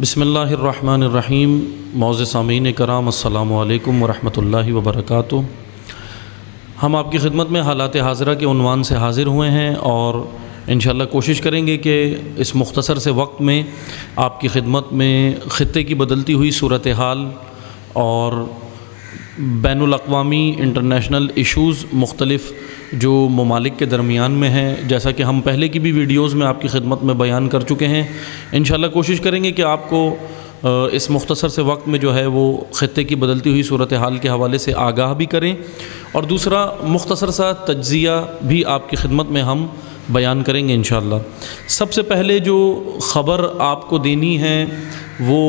بسم اللہ الرحمن الرحیم۔ معزز سامعین کرام، السلام علیکم ورحمۃ اللہ وبرکاتہ۔ ہم آپ کی خدمت میں حالات حاضرہ کے عنوان سے حاضر ہوئے ہیں اور انشاءاللہ کوشش کریں گے کہ اس مختصر سے وقت میں آپ کی خدمت میں خطے کی بدلتی ہوئی صورتحال اور بین الاقوامی انٹرنیشنل ایشوز مختلف جو ممالک کے درمیان میں ہیں، جیسا کہ ہم پہلے کی بھی ویڈیوز میں آپ کی خدمت میں بیان کر چکے ہیں، انشاءاللہ کوشش کریں گے کہ آپ کو اس مختصر سے وقت میں جو ہے وہ خطے کی بدلتی ہوئی صورتحال کے حوالے سے آگاہ بھی کریں، اور دوسرا مختصر سا تجزیہ بھی آپ کی خدمت میں ہم بیان کریں گے انشاءاللہ۔ سب سے پہلے جو خبر آپ کو دینی ہے وہ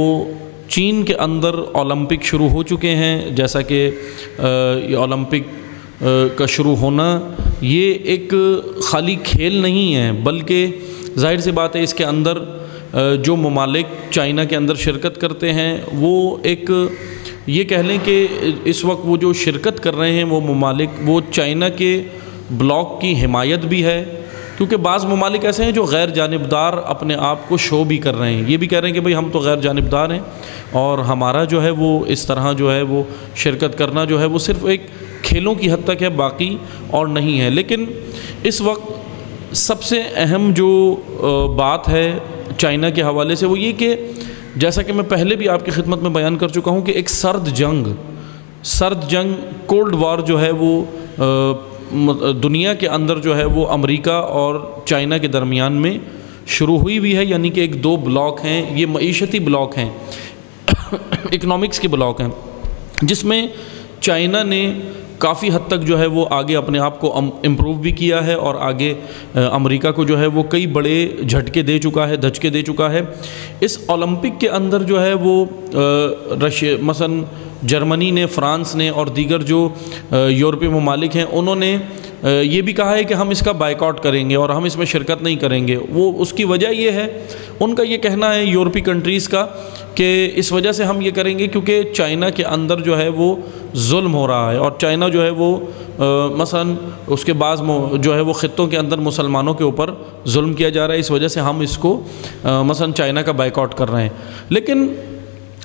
چین کے اندر اولمپک شروع ہو چکے ہیں۔ جیسا کہ یہ اولمپک کا شروع ہونا یہ ایک خالی کھیل نہیں ہے، بلکہ ظاہر سی بات ہے اس کے اندر جو ممالک چائنا کے اندر شرکت کرتے ہیں وہ ایک یہ کہہ لیں کہ اس وقت وہ جو شرکت کر رہے ہیں وہ ممالک وہ چائنا کے بلاک کی حمایت بھی ہے، کیونکہ بعض ممالک ایسے ہیں جو غیر جانبدار اپنے آپ کو شو بھی کر رہے ہیں، یہ بھی کہہ رہے ہیں کہ بھئی ہم تو غیر جانبدار ہیں اور ہمارا جو ہے وہ اس طرح جو ہے وہ شرکت کرنا جو ہے وہ صرف ایک کھیلوں کی حد تک ہے، باقی اور نہیں ہے۔ لیکن اس وقت سب سے اہم جو بات ہے چائنا کے حوالے سے وہ یہ کہ جیسا کہ میں پہلے بھی آپ کی خدمت میں بیان کر چکا ہوں کہ ایک سرد جنگ کولڈ وار جو ہے وہ دنیا کے اندر جو ہے وہ امریکہ اور چائنا کے درمیان میں شروع ہوئی ہے، یعنی کہ ایک دو بلاک ہیں، یہ معیشتی بلاک ہیں، اکنامکس کے بلاک ہیں، جس میں چائنا نے کافی حد تک جو ہے وہ آگے اپنے آپ کو امپروو بھی کیا ہے اور آگے امریکہ کو جو ہے وہ کئی بڑے دھچکے دے چکا ہے۔ اس اولمپک کے اندر جو ہے وہ مثلا جرمنی نے، فرانس نے اور دیگر جو یورپی ممالک ہیں انہوں نے یہ بھی کہا ہے کہ ہم اس کا بائیکاٹ کریں گے اور ہم اس میں شرکت نہیں کریں گے۔ وہ اس کی وجہ یہ ہے، ان کا یہ کہنا ہے یورپی کنٹریز کا کہ اس وجہ سے ہم یہ کریں گے کیونکہ چائنا کے اندر جو ہے وہ ظلم ہو رہا ہے اور چائنا جو ہے وہ مثلا اس کے بعض جو ہے وہ خطوں کے اندر مسلمانوں کے اوپر ظلم کیا جا رہا ہے، اس وجہ سے ہم اس کو مثلا چائنا کا بائیکاٹ کر رہے ہیں۔ لیکن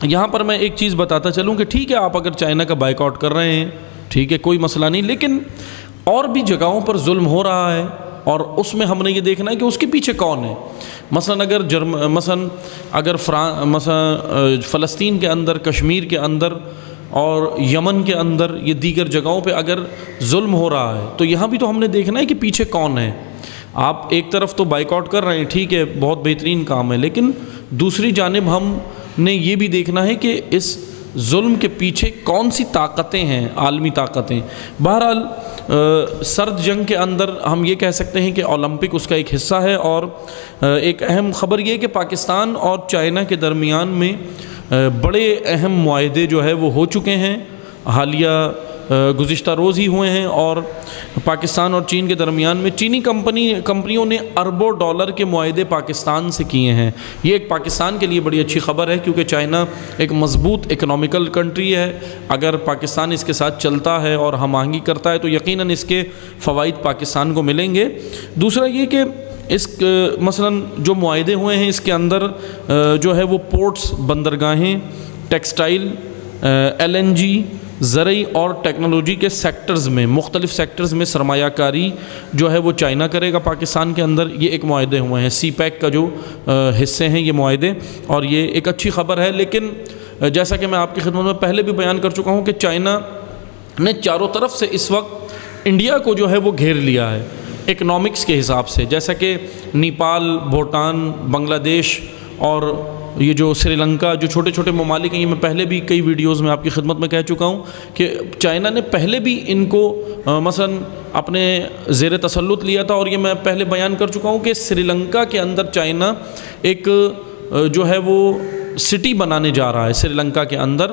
یہاں پر میں ایک چیز بتاتا چلوں کہ ٹھیک ہے آپ اگر چائنا کا بائیکاٹ کر رہے ہیں، ٹھیک ہے کوئی مسئلہ نہیں، لیکن اور بھی جگہوں پر ظلم ہو رہا ہے اور اس میں ہم نے یہ دیکھنا ہے کہ اس کے پیچھے کون ہے۔ مثلا اگر فلسطین کے اندر، کشمیر کے اندر اور یمن کے اندر یہ دیگر جگہوں پہ اگر ظلم ہو رہا ہے تو یہاں بھی تو ہم نے دیکھنا ہے کہ پیچھے کون ہے۔ آپ ایک طرف تو بائیکاٹ کر رہے ہیں، ٹھیک ہے بہت بہترین کام ہے، لیکن دوسری جانب ہم نے یہ بھی دیکھنا ہے کہ اس ظلم کے پیچھے کون سی طاقتیں ہیں، عالمی طاقتیں۔ بہرحال سرد جنگ کے اندر ہم یہ کہہ سکتے ہیں کہ اولمپک اس کا ایک حصہ ہے، اور ایک اہم خبر یہ کہ پاکستان اور چائنا کے درمیان میں بڑے اہم معاہدے جو ہے وہ ہو چکے ہیں، حالیہ گزشتہ روز ہی ہوئے ہیں، اور پاکستان اور چین کے درمیان میں چینی کمپنیوں نے اربوں ڈالر کے معاہدے پاکستان سے کیے ہیں۔ یہ ایک پاکستان کے لیے بڑی اچھی خبر ہے کیونکہ چائنا ایک مضبوط اکنامیکل کنٹری ہے، اگر پاکستان اس کے ساتھ چلتا ہے اور ہم آہنگی کرتا ہے تو یقیناً اس کے فوائد پاکستان کو ملیں گے۔ دوسرا یہ کہ اس مثلا جو معاہدے ہوئے ہیں اس کے اندر جو ہے وہ پورٹس، بندرگاہیں، ٹیکسٹائل، LNG، زرعی اور ٹیکنالوجی کے سیکٹرز میں، مختلف سیکٹرز میں سرمایہ کاری جو ہے وہ چائنا کرے گا پاکستان کے اندر۔ یہ ایک معاہدے ہوئے ہیں، سی پیک کا جو حصے ہیں یہ معاہدے، اور یہ ایک اچھی خبر ہے۔ لیکن جیسا کہ میں آپ کی خدمت میں پہلے بھی بیان کر چکا ہوں کہ چائنا نے چاروں طرف سے اس وقت انڈیا کو جو ہے وہ گھیر لیا ہے اکنامکس کے حساب سے، جیسا کہ نیپال، بھوٹان، بنگلہ دیش اور یہ جو سری لنکا، جو چھوٹے چھوٹے ممالک ہیں، یہ میں پہلے بھی کئی ویڈیوز میں آپ کی خدمت میں کہہ چکا ہوں کہ چائنا نے پہلے بھی ان کو مثلا اپنے زیر تسلط لیا تھا، اور یہ میں پہلے بیان کر چکا ہوں کہ سری لنکا کے اندر چائنا ایک جو ہے وہ سٹی بنانے جا رہا ہے، سری لنکا کے اندر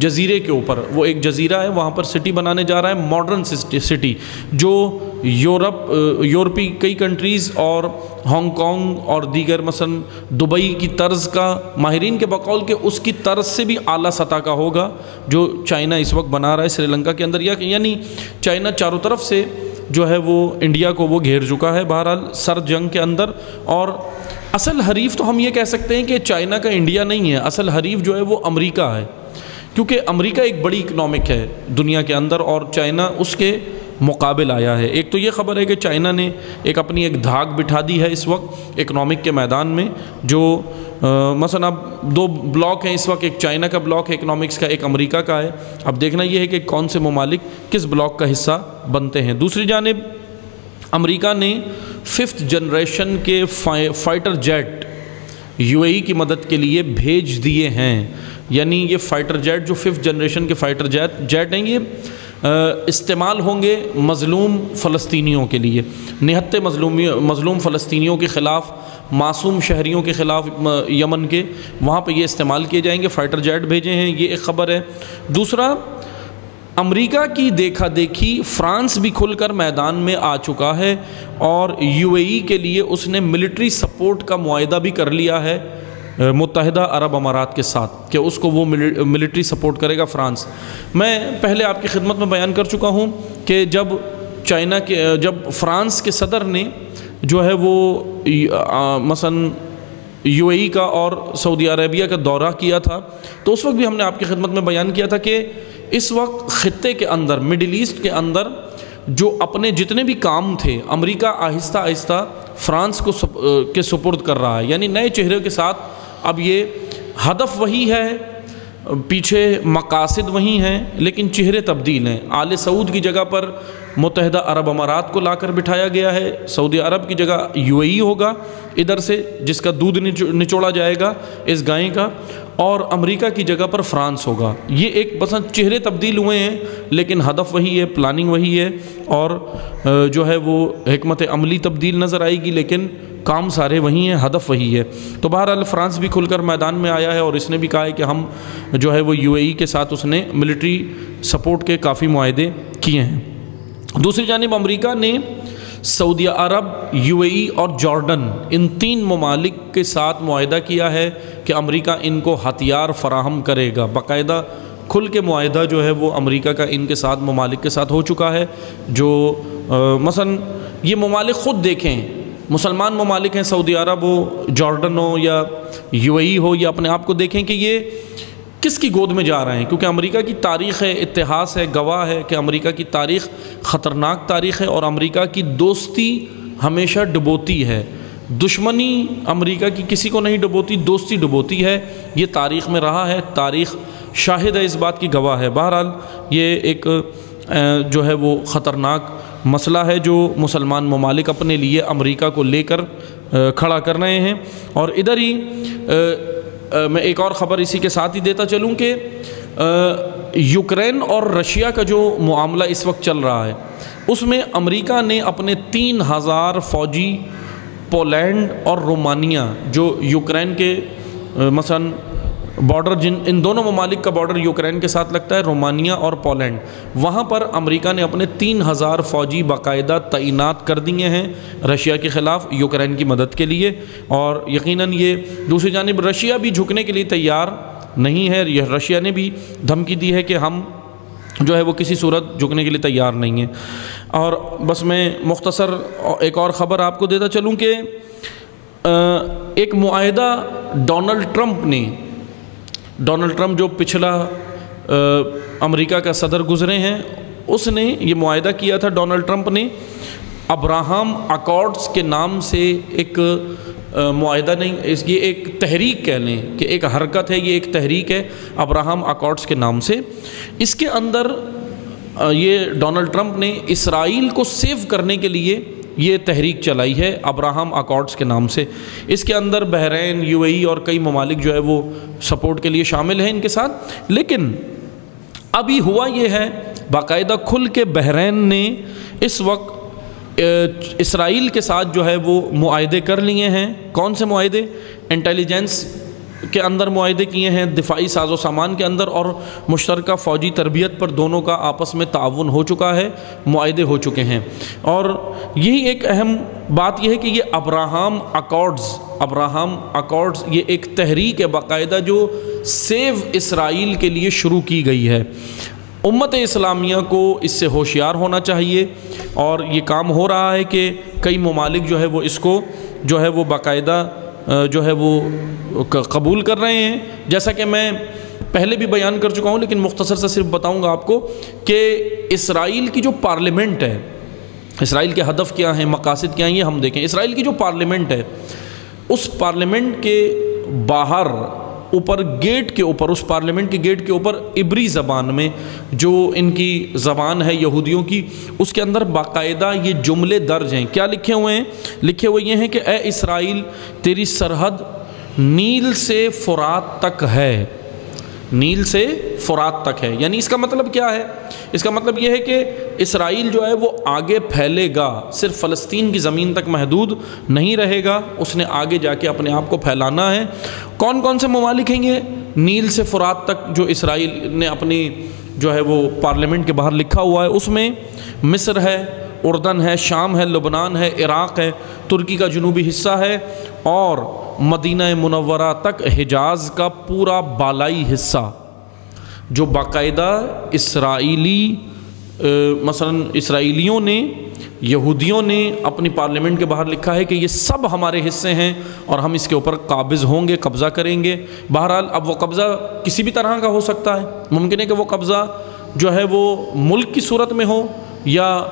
جزیرے کے اوپر، وہ ایک جزیرہ ہے وہاں پر سٹی بنانے جا رہا ہے، ماڈرن سٹی، جو یورپی کئی کنٹریز اور ہانگ کانگ اور دیگر مثلا دبئی کی طرز کا، ماہرین کے بقول کہ اس کی طرز سے بھی اعلیٰ سطح کا ہوگا جو چائنا اس وقت بنا رہا ہے سری لنکا کے اندر، یعنی چائنا چاروں طرف سے جو ہے وہ انڈیا کو وہ گھیر چکا ہے بہرحال سرد جنگ کے اندر۔ اور اصل حریف تو ہم یہ کہہ سکتے ہیں کہ چائنا کا انڈیا نہیں ہے، اصل حریف جو ہے وہ امریکہ ہے، کیونکہ امریکہ ایک بڑی اکنامک ہے دنیا کے اندر اور چائنا اس کے مقابل آیا ہے۔ ایک تو یہ خبر ہے کہ چائنا نے اپنی ایک دھاک بٹھا دی ہے اس وقت اکنامک کے میدان میں، جو مثلا اب 2 بلاک ہیں اس وقت، ایک چائنا کا بلاک ہے اکنامکس کا، ایک امریکہ کا ہے۔ اب دیکھنا یہ ہے کہ کون سے ممالک کس بلاک کا حصہ بنتے ہیں۔ دوسری جانب امریکہ نے 5th جنریشن کے فائٹر جیٹ UAE کی مدد کے لیے بھیج دیے ہیں، یعنی یہ فائٹر جیٹ جو 5th جنریشن کے فائٹر جیٹ ہیں، یہ استعمال ہوں گے مظلوم فلسطینیوں کے لیے، نہتے مظلوم فلسطینیوں کے خلاف، معصوم شہریوں کے خلاف یمن کے، وہاں پہ یہ استعمال کیے جائیں گے۔ فائٹر جیٹ بھیجے ہیں، یہ ایک خبر ہے۔ دوسرا، امریکہ کی دیکھا دیکھی فرانس بھی کھل کر میدان میں آ چکا ہے اور UAE کے لیے اس نے ملٹری سپورٹ کا معاہدہ بھی کر لیا ہے متحدہ عرب امارات کے ساتھ، کہ اس کو وہ ملٹری سپورٹ کرے گا فرانس۔ میں پہلے آپ کی خدمت میں بیان کر چکا ہوں کہ جب فرانس کے صدر نے جو ہے وہ مثلا UAE کا اور سعودی عربیہ کا دورہ کیا تھا، تو اس وقت بھی ہم نے آپ کی خدمت میں بیان کیا تھا کہ اس وقت خطے کے اندر، مڈل ایسٹ کے اندر جو اپنے جتنے بھی کام تھے، امریکہ آہستہ آہستہ فرانس کے سپرد کر رہا ہے، یعنی نئے چہرے کے ساتھ۔ اب یہ ہدف وہی ہے، پیچھے مقاصد وہی ہیں، لیکن چہرے تبدیل ہیں۔ آل سعود کی جگہ پر متحدہ عرب امارات کو لا کر بٹھایا گیا ہے، سعودی عرب کی جگہ UAE ہوگا ادھر سے، جس کا دودھ نچوڑا جائے گا اس گائے کا، اور امریکہ کی جگہ پر فرانس ہوگا۔ یہ ایک بس چہرے تبدیل ہوئے ہیں، لیکن ہدف وہی ہے، پلاننگ وہی ہے، اور جو ہے وہ حکمت عملی تبدیل نظر آئے گی، لیکن کام سارے وہی ہیں، ہدف وہی ہے۔ تو بہرحال فرانس بھی کھل کر میدان میں آیا ہے اور اس نے بھی کہا ہے کہ ہم جو ہے وہ UAE کے ساتھ اس نے ملٹری سپورٹ کے کافی معاہدے کیے ہیں۔ دوسری جانب امریکہ نے سعودی عرب، UAE اور جارڈن، ان 3 ممالک کے ساتھ معاہدہ کیا ہے کہ امریکہ ان کو ہتھیار فراہم کرے گا۔ باقاعدہ کھل کے معاہدہ جو ہے وہ امریکہ کا ان کے ساتھ ممالک کے ساتھ ہو چکا ہے، جو مثلا یہ ممالک خود دیکھیں، مسلمان ممالک ہیں، سعودی عرب ہو، جارڈن ہو یا UAE ہو، یہ اپنے آپ کو دیکھیں کہ یہ کس کی گود میں جا رہے ہیں، کیونکہ امریکہ کی تاریخ ہے، اتہاس ہے، گواہ ہے کہ امریکہ کی تاریخ خطرناک تاریخ ہے، اور امریکہ کی دوستی ہمیشہ ڈبوتی ہے۔ دشمنی امریکہ کی کسی کو نہیں ڈبوتی، دوستی ڈبوتی ہے، یہ تاریخ میں رہا ہے، تاریخ شاہد ہے، اس بات کی گواہ ہے۔ بہرحال یہ ایک جو ہے وہ خطرناک مسئلہ ہے جو مسلمان ممالک اپنے لیے امریکہ کو لے کر کھڑا کر رہے ہیں۔ اور ادھر ہی میں ایک اور خبر اسی کے ساتھ ہی دیتا چلوں کہ یوکرین اور رشیا کا جو معاملہ اس وقت چل رہا ہے، اس میں امریکہ نے اپنے 3000 فوجی پولینڈ اور رومانیہ، جو یوکرین کے مثلا بارڈر، ان دونوں ممالک کا بارڈر یوکرین کے ساتھ لگتا ہے، رومانیہ اور پولینڈ، وہاں پر امریکہ نے اپنے 3000 فوجی باقاعدہ تعینات کر دیے ہیں رشیا کے خلاف یوکرین کی مدد کے لیے۔ اور یقیناً یہ دوسری جانب رشیا بھی جھکنے کے لیے تیار نہیں ہے، یہ رشیا نے بھی دھمکی دی ہے کہ ہم جو ہے وہ کسی صورت جھکنے کے لیے تیار نہیں ہیں۔ اور بس میں مختصر ایک اور خبر آپ کو دیتا چلوں کہ ایک معاہدہ ڈونلڈ ٹرمپ جو پچھلا امریکہ کا صدر گزرے ہیں، اس نے یہ معاہدہ کیا تھا، ڈونلڈ ٹرمپ نے ابراہم اکارڈز کے نام سے ایک معاہدہ نہیں، یہ ایک تحریک کہہ لیں کہ ایک حرکت ہے، یہ ایک تحریک ہے ابراہم اکارڈز کے نام سے۔ اس کے اندر یہ ڈونلڈ ٹرمپ نے اسرائیل کو سیو کرنے کے لیے یہ تحریک چلائی ہے ابراہم اکارڈز کے نام سے۔ اس کے اندر بحرین، UAE اور کئی ممالک جو ہے وہ سپورٹ کے لیے شامل ہیں ان کے ساتھ۔ لیکن ابھی ہوا یہ ہے، باقاعدہ کھل کے بحرین نے اس وقت اسرائیل کے ساتھ جو ہے وہ معاہدے کر لیے ہیں۔ کون سے معاہدے؟ انٹیلیجنس کے اندر معاہدے کیے ہیں، دفاعی ساز و سامان کے اندر، اور مشترکہ فوجی تربیت پر دونوں کا آپس میں تعاون ہو چکا ہے، معاہدے ہو چکے ہیں۔ اور یہی ایک اہم بات یہ ہے کہ یہ ابراہم اکارڈز یہ ایک تحریک ہے باقاعدہ جو سیو اسرائیل کے لیے شروع کی گئی ہے۔ امت اسلامیہ کو اس سے ہوشیار ہونا چاہیے، اور یہ کام ہو رہا ہے کہ کئی ممالک جو ہے وہ اس کو جو ہے وہ باقاعدہ جو ہے وہ قبول کر رہے ہیں. جیسا کہ میں پہلے بھی بیان کر چکا ہوں لیکن مختصر سے صرف بتاؤں گا آپ کو کہ اسرائیل کی جو پارلیمنٹ ہے، اسرائیل کے ہدف کیا ہیں، مقاصد کیا ہیں، یہ ہم دیکھیں. اسرائیل کی جو پارلیمنٹ ہے، اس پارلیمنٹ کے باہر اوپر گیٹ کے اوپر، اس پارلیمنٹ کے گیٹ کے اوپر عبری زبان میں جو ان کی زبان ہے یہودیوں کی، اس کے اندر باقاعدہ یہ جملے درج ہیں. کیا لکھے ہوئے ہیں؟ لکھے ہوئے یہ ہیں کہ اے اسرائیل تیری سرحد نیل سے فرات تک ہے. نیل سے فرات تک ہے، یعنی اس کا مطلب کیا ہے؟ اس کا مطلب یہ ہے کہ اسرائیل جو ہے وہ آگے پھیلے گا، صرف فلسطین کی زمین تک محدود نہیں رہے گا، اس نے آگے جا کے اپنے آپ کو پھیلانا ہے. کون کون سے ممالک ہیں یہ نیل سے فرات تک جو اسرائیل نے اپنی جو ہے وہ پارلیمنٹ کے باہر لکھا ہوا ہے؟ اس میں مصر ہے، اردن ہے، شام ہے، لبنان ہے، عراق ہے، ترکی کا جنوبی حصہ ہے، اور مدینہ منورہ تک حجاز کا پورا بالائی حصہ جو باقاعدہ اسرائیلی مثلا اسرائیلیوں نے، یہودیوں نے اپنی پارلیمنٹ کے باہر لکھا ہے کہ یہ سب ہمارے حصے ہیں اور ہم اس کے اوپر قابض ہوں گے، قبضہ کریں گے. بہرحال اب وہ قبضہ کسی بھی طرح کا ہو سکتا ہے. ممکن ہے کہ وہ قبضہ جو ہے وہ ملک کی صورت میں ہو، یا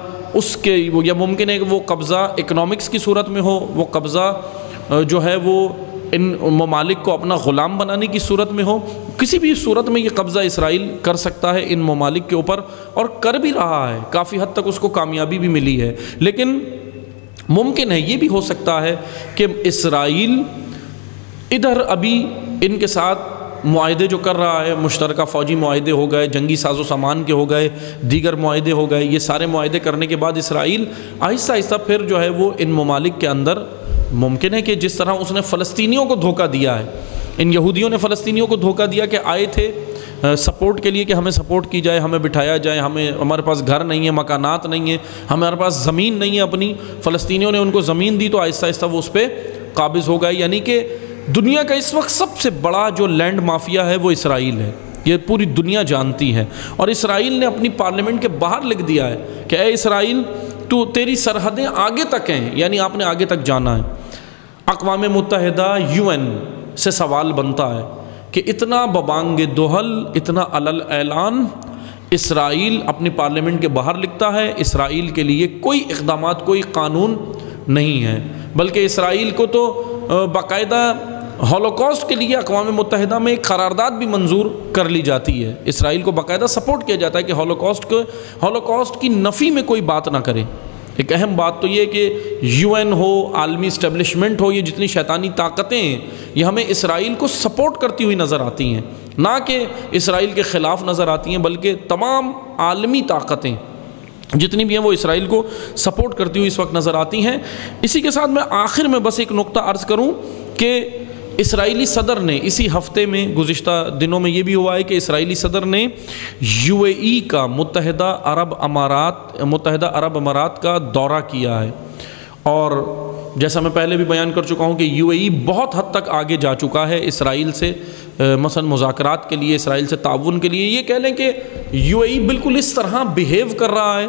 ممکن ہے کہ وہ قبضہ اکنامکس کی صورت میں ہو، وہ قبضہ جو ہے وہ ان ممالک کو اپنا غلام بنانے کی صورت میں ہو. کسی بھی صورت میں یہ قبضہ اسرائیل کر سکتا ہے ان ممالک کے اوپر، اور کر بھی رہا ہے. کافی حد تک اس کو کامیابی بھی ملی ہے. لیکن ممکن ہے، یہ بھی ہو سکتا ہے کہ اسرائیل ادھر ابھی ان کے ساتھ معاہدے جو کر رہا ہے، مشترکہ فوجی معاہدے ہو گئے، جنگی ساز و سامان کے ہو گئے، دیگر معاہدے ہو گئے، یہ سارے معاہدے کرنے کے بعد اسرائیل آہستہ آہستہ پھر جو ہے وہ ان ممالک کے اندر ممکن ہے کہ جس طرح اس نے فلسطینیوں کو دھوکہ دیا ہے، ان یہودیوں نے فلسطینیوں کو دھوکہ دیا کہ آئے تھے سپورٹ کے لیے کہ ہمیں سپورٹ کی جائے، ہمیں بٹھایا جائے، ہمارے پاس گھر نہیں ہے، مکانات نہیں ہیں، ہمارے پاس زمین نہیں ہے اپنی. فلسطینیوں نے ان کو زمین دی تو آہستہ آہستہ وہ اس پہ قابض ہو گئے. یعنی کہ دنیا کا اس وقت سب سے بڑا جو لینڈ مافیا ہے وہ اسرائیل ہے. یہ پوری دنیا جانتی ہے. اور اسرائیل نے اپنی پارلیمنٹ کے باہر لکھ دیا ہے کہ اے اسرائیل تو تیری سرحدیں آگے تک ہیں، یعنی آپ نے آگے تک جانا ہے. اقوام متحدہ UN سے سوال بنتا ہے کہ اتنا ببانگ دہل، اتنا علل اعلان اسرائیل اپنی پارلیمنٹ کے باہر لکھتا ہے. اسرائیل کے لیے کوئی اقدامات، کوئی قانون نہیں ہے، بلکہ اسرائیل کو تو باقاعدہ ہولوکاسٹ کے لیے اقوام متحدہ میں ایک قرارداد بھی منظور کر لی جاتی ہے. اسرائیل کو باقاعدہ سپورٹ کیا جاتا ہے کہ ہولوکاسٹ کی نفی میں کوئی بات نہ کرے. ایک اہم بات تو یہ کہ UN ہو، عالمی اسٹیبلشمنٹ ہو، یہ جتنی شیطانی طاقتیں ہیں یہ ہمیں اسرائیل کو سپورٹ کرتی ہوئی نظر آتی ہیں، نہ کہ اسرائیل کے خلاف نظر آتی ہیں، بلکہ تمام عالمی طاقتیں جتنی بھی ہیں وہ اسرائیل کو سپورٹ کرتی ہوئی اس وقت نظر آتی ہیں. اسی کے ساتھ میں آخر میں بس ایک نقطہ عرض کروں کہ اسرائیلی صدر نے اسی ہفتے میں، گزشتہ دنوں میں یہ بھی ہوا ہے کہ اسرائیلی صدر نے UAE کا متحدہ عرب امارات کا دورہ کیا ہے. اور جیسا میں پہلے بھی بیان کر چکا ہوں کہ UAE بہت حد تک آگے جا چکا ہے اسرائیل سے، مثلا مذاکرات کے لیے، اسرائیل سے تعاون کے لیے. یہ کہہ لیں کہ UAE بالکل اس طرح بیہیو کر رہا ہے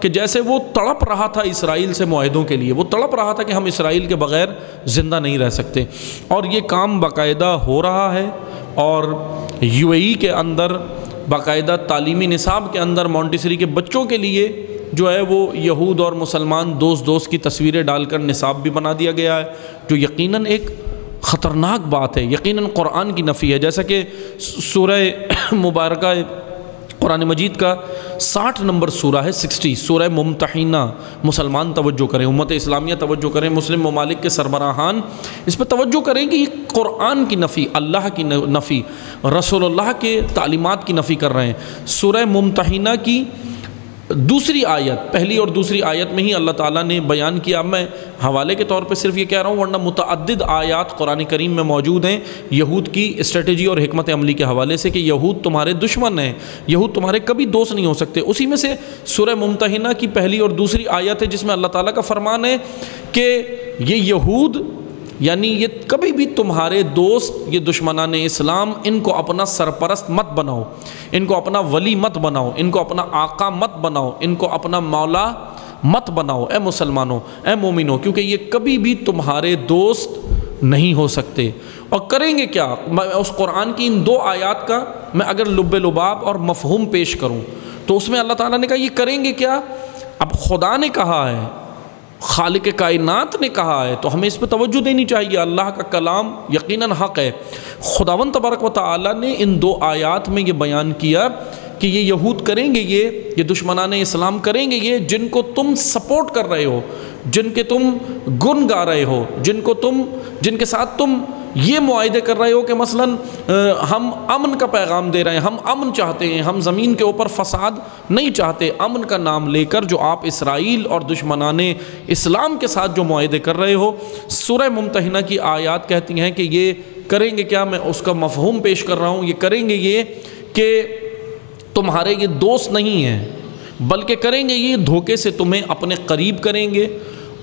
کہ جیسے وہ تڑپ رہا تھا اسرائیل سے معاہدوں کے لیے، وہ تڑپ رہا تھا کہ ہم اسرائیل کے بغیر زندہ نہیں رہ سکتے. اور یہ کام باقاعدہ ہو رہا ہے. اور UAE کے اندر باقاعدہ تعلیمی نصاب کے اندر مونٹیسری کے بچوں کے لیے جو ہے وہ یہود اور مسلمان دوست کی تصویریں ڈال کر نصاب بھی بنا دیا گیا ہے، جو یقیناً ایک خطرناک بات ہے، یقیناً قرآن کی نفی ہے. جیسا کہ سورہ مبارکہ قرآن مجید کا 60 نمبر سورہ ہے، 60 سورہ ممتحنہ. مسلمان توجہ کریں، امت اسلامیہ توجہ کریں، مسلم ممالک کے سربراہان اس پہ توجہ کریں کہ یہ قرآن کی نفی، اللہ کی نفی، رسول اللہ کے تعلیمات کی نفی کر رہے ہیں. سورہ ممتحنہ کی دوسری آیت، پہلی اور دوسری آیت میں ہی اللہ تعالیٰ نے بیان کیا. اب میں حوالے کے طور پہ صرف یہ کہہ رہا ہوں، ورنہ متعدد آیات قرآن کریم میں موجود ہیں یہود کی اسٹریٹجی اور حکمت عملی کے حوالے سے کہ یہود تمہارے دشمن ہیں، یہود تمہارے کبھی دوست نہیں ہو سکتے. اسی میں سے سورہ ممتحنہ کی پہلی اور دوسری آیت ہے جس میں اللہ تعالیٰ کا فرمان ہے کہ یہ یہود یعنی یہ کبھی بھی تمہارے دوست، یہ دشمنان اسلام، ان کو اپنا سرپرست مت بناؤ، ان کو اپنا ولی مت بناؤ، ان کو اپنا آقا مت بناؤ، ان کو اپنا مولا مت بناؤ اے مسلمانوں، اے مومنوں، کیونکہ یہ کبھی بھی تمہارے دوست نہیں ہو سکتے۔ اور کریں گے کیا؟ میں اس قرآن کی ان 2 آیات کا میں اگر لب لباب اور مفہوم پیش کروں تو اس میں اللہ تعالیٰ نے کہا یہ کریں گے کیا؟ اب خدا نے کہا ہے، خالق کائنات نے کہا ہے، تو ہمیں اس پہ توجہ دینی چاہیے۔ اللہ کا کلام یقیناً حق ہے۔ خداوند تبارک و تعالیٰ نے ان 2 آیات میں یہ بیان کیا کہ یہ یہود کریں گے، یہ دشمنان اسلام کریں گے، یہ جن کو تم سپورٹ کر رہے ہو، جن کے تم گن گا رہے ہو، جن کے ساتھ تم یہ معاہدے کر رہے ہو کہ مثلاً ہم امن کا پیغام دے رہے ہیں، ہم امن چاہتے ہیں، ہم زمین کے اوپر فساد نہیں چاہتے، امن کا نام لے کر جو آپ اسرائیل اور دشمنان اسلام کے ساتھ جو معاہدے کر رہے ہو، سورہ ممتحنہ کی آیات کہتی ہیں کہ یہ کریں گے کیا؟ میں اس کا مفہوم پیش کر رہا ہوں۔ یہ کریں گے یہ کہ تمہارے یہ دوست نہیں ہیں، بلکہ کریں گے یہ دھوکے سے تمہیں اپنے قریب کریں گے،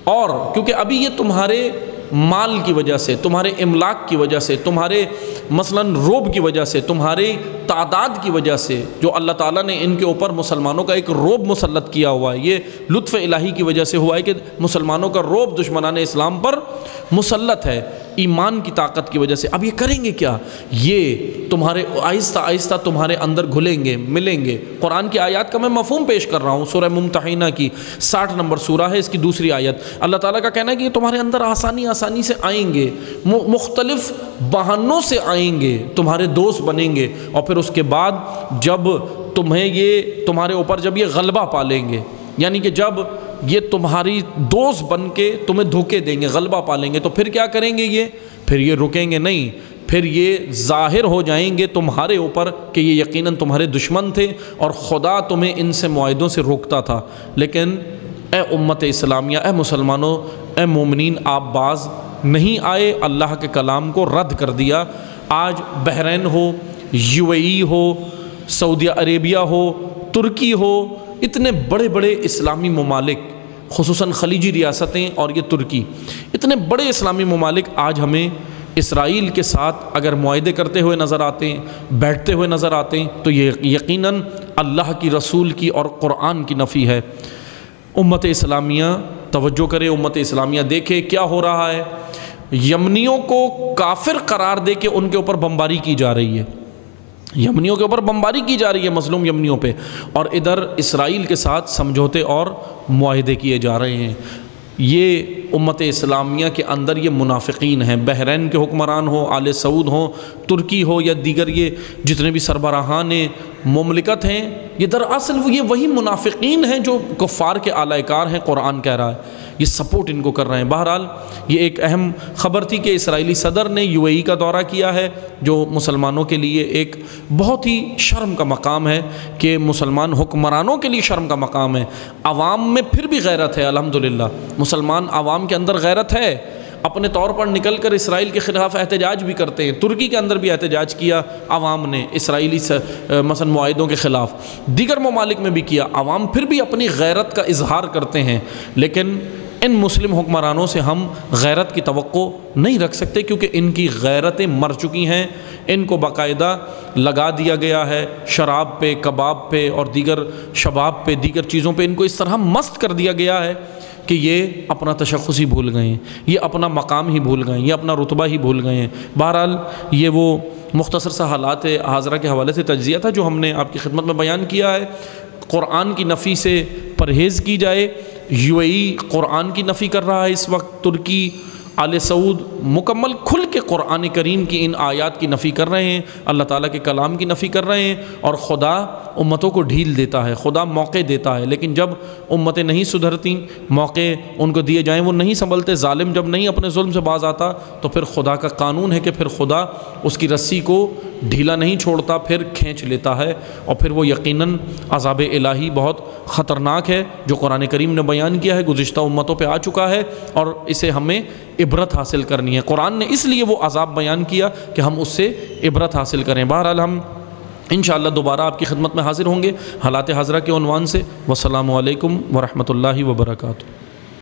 اور کیونکہ ابھی یہ تمہارے مال کی وجہ سے، تمہارے املاک کی وجہ سے، تمہارے مثلاً روب کی وجہ سے، تمہاری تعداد کی وجہ سے، جو اللہ تعالیٰ نے ان کے اوپر مسلمانوں کا ایک روب مسلط کیا ہوا ہے، یہ لطف الہی کی وجہ سے ہوا ہے کہ مسلمانوں کا روب دشمنان اسلام پر مسلط ہے ایمان کی طاقت کی وجہ سے۔ اب یہ کریں گے کیا؟ یہ تمہارے آہستہ آہستہ تمہارے اندر گھلیں گے، ملیں گے۔ قرآن کی آیات کا میں مفہوم پیش کر رہا ہوں، سورہ ممتحنہ کی 60 نمبر سورہ ہے، اس کی 2 آیت۔ اللہ تعالیٰ کا کہنا ہے کہ یہ تمہارے اندر آسانی سے آئیں گے، مختلف بہانوں سے آئیں گے، تمہارے دوست بنیں گے، اور پھر اس کے بعد جب تمہارے اوپر جب یہ غلبہ پالیں گے، یعنی کہ جب یہ تمہاری دوست بن کے تمہیں دھوکے دیں گے، غلبہ پالیں گے، تو پھر کیا کریں گے؟ پھر یہ رکیں گے نہیں، پھر یہ ظاہر ہو جائیں گے تمہارے اوپر کہ یہ یقیناً تمہارے دشمن تھے اور خدا تمہیں ان سے معاہدوں سے روکتا تھا۔ لیکن اے امت اسلامیہ، اے مسلمانوں، اے مومنین، آپ باز نہیں آئے، اللہ کے کلام کو رد کر دیا۔ آج بحرین ہو، UAE ہو، سعودیہ عربیہ ہو، ترکی ہو، اتنے بڑے بڑے اسلامی ممالک، خصوصاً خلیجی ریاستیں اور یہ ترکی، اتنے بڑے اسلامی ممالک آج ہمیں اسرائیل کے ساتھ اگر معاہدے کرتے ہوئے نظر آتے ہیں، بیٹھتے ہوئے نظر آتے ہیں، تو یہ یقیناً اللہ کی رسول کی اور قرآن کی نفی ہے۔ امت اسلامیہ توجہ کرے، امت اسلامیہ دیکھے کیا ہو رہا ہے۔ یمنیوں کو کافر قرار دے کے ان کے اوپر بمباری کی جا رہی ہے، یمنیوں کے اوپر بمباری کی جا رہی ہے، مظلوم یمنیوں پہ، اور ادھر اسرائیل کے ساتھ سمجھوتے اور معاہدے کیے جا رہے ہیں۔ یہ امت اسلامیہ کے اندر یہ منافقین ہیں، بحرین کے حکمران ہوں، آل سعود ہوں، ترکی ہو یا دیگر یہ جتنے بھی سربراہان مملکت ہیں، یہ دراصل یہ وہی منافقین ہیں جو کفار کے اعلی کار ہیں، قرآن کہہ رہا ہے، یہ سپورٹ ان کو کر رہے ہیں۔ بہرحال یہ ایک اہم خبر تھی کہ اسرائیلی صدر نے UAE کا دورہ کیا ہے، جو مسلمانوں کے لیے ایک بہت ہی شرم کا مقام ہے، کہ مسلمان حکمرانوں کے لیے شرم کا مقام ہے۔ عوام میں پھر بھی غیرت ہے، الحمدللہ مسلمان عوام کے اندر غیرت ہے، اپنے طور پر نکل کر اسرائیل کے خلاف احتجاج بھی کرتے ہیں۔ ترکی کے اندر بھی احتجاج کیا عوام نے اسرائیلی مثلا معاہدوں کے خلاف، دیگر ممالک میں بھی کیا، عوام پھر بھی اپنی غیرت کا اظہار کرتے ہیں۔ لیکن ان مسلم حکمرانوں سے ہم غیرت کی توقع نہیں رکھ سکتے، کیونکہ ان کی غیرتیں مر چکی ہیں، ان کو باقاعدہ لگا دیا گیا ہے شراب پہ، کباب پہ اور دیگر شباب پہ، دیگر چیزوں پہ، ان کو اس طرح مست کر دیا گیا ہے کہ یہ اپنا تشخص ہی بھول گئے ہیں، یہ اپنا مقام ہی بھول گئے ہیں، یہ اپنا رتبہ ہی بھول گئے ہیں۔ بہرحال یہ وہ مختصر سا حالات حاضرہ کے حوالے سے تجزیہ تھا جو ہم نے آپ کی خدمت میں بیان کیا ہے۔ قرآن کی نفی سے پرہیز کی جائے۔ UAE قرآن کی نفی کر رہا ہے اس وقت، ترکی، آل سعود مکمل کھل کے قرآن کریم کی ان آیات کی نفی کر رہے ہیں، اللہ تعالیٰ کے کلام کی نفی کر رہے ہیں، اور خدا امتوں کو ڈھیل دیتا ہے، خدا موقع دیتا ہے، لیکن جب امتیں نہیں سدھرتیں، موقع ان کو دیے جائیں وہ نہیں سنبھلتے، ظالم جب نہیں اپنے ظلم سے باز آتا، تو پھر خدا کا قانون ہے کہ پھر خدا اس کی رسی کو ڈھیلا نہیں چھوڑتا، پھر کھینچ لیتا ہے، اور پھر وہ یقیناً عذاب الہی بہت خطرناک ہے جو قرآن کریم نے بیان کیا ہے، گزشتہ امتوں پہ آ چکا ہے، اور اسے ہمیں عبرت حاصل کرنی ہے۔ قرآن نے اس لیے وہ عذاب بیان کیا کہ ہم اس سے عبرت حاصل کریں۔ بہرحال ہم انشاءاللہ دوبارہ آپ کی خدمت میں حاضر ہوں گے حالات حاضرہ کے عنوان سے۔ والسلام علیکم ورحمۃ اللہ وبرکاتہ۔